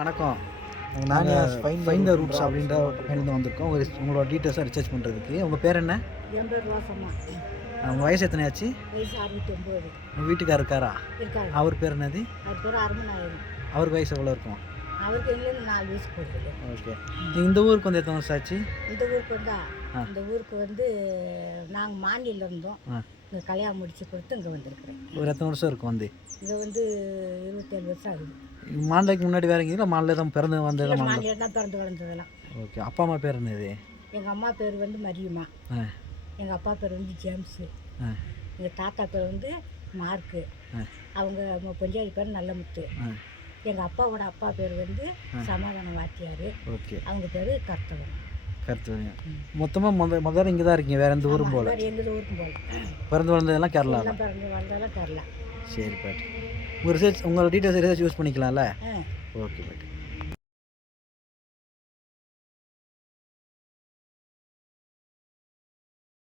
வணக்கம். நாங்கள் find the roots அப்படின்ற கம்பெனிலேருந்து வந்திருக்கோம். உங்களோட டீட்டெயில்ஸாக ரிசர்ச் பண்ணுறதுக்கு. உங்கள் பேர் என்ன? என் பேர் ரோசம்மா. உங்கள் வயசு எத்தனை ஆச்சு? வயசு 69. உங்கள் வீட்டுக்கார் இருக்காரா? இருக்காரு. அவர் பேர் என்னது? அவர் பேர் அருமநாயகன். அவருக்கு வயசு எவ்வளோ இருக்கும்? அவருக்கு எங்கேருந்து 4 வயசு போகுது. ஓகே. இந்த ஊருக்கு வந்து எத்தனை வருஷம் ஆச்சு? இந்த ஊருக்கு வந்து நாங்கள் மாண்டியில் இருந்தோம். இங்கே கல்யாணம் முடிச்சு கொடுத்து இங்கே வந்திருக்கிறேன். ஒரு எத்தனை வருஷம் இருக்கும் வந்து? இங்கே வந்து 27 வருஷம் ஆகுது. மாண்டைக்கு முன்னாடி வேற எங்கேயும் மாநில தான் பிறந்து வந்தது? மாண்டியில் தான் பிறந்து வளர்ந்ததெல்லாம். ஓகே. அப்பா அம்மா பேர் என்னது? எங்கள் அம்மா பேர் வந்து மரியம்மா. எங்கள் அப்பா பேர் வந்து ஜேம்ஸு. எங்கள் தாத்தா பேர் வந்து மார்க்கு. அவங்க பஞ்சாயத்து பேர் நல்லமுத்து. எங்கள் அப்பாவோட அப்பா பேர் வந்து சமாதான வாத்தியார். ஓகே. அவங்க பேர் கர்த்தவன். கருத்து மொத்தமாக முதல்ல இங்கே தான் இருக்கீங்க, வேறு எந்த ஊரும் போகல? எங்கள் ஊருக்கும் போகல. பிறந்து வளர்ந்ததெல்லாம் கேரளா? பிறந்து வளர்ந்ததெல்லாம் கேரளா. சரி பாட்டி. உங்கள் டீட்டெயில்ஸ் ரிசர்ச் யூஸ் பண்ணிக்கலாம்ல? ஓகே பாட்டி.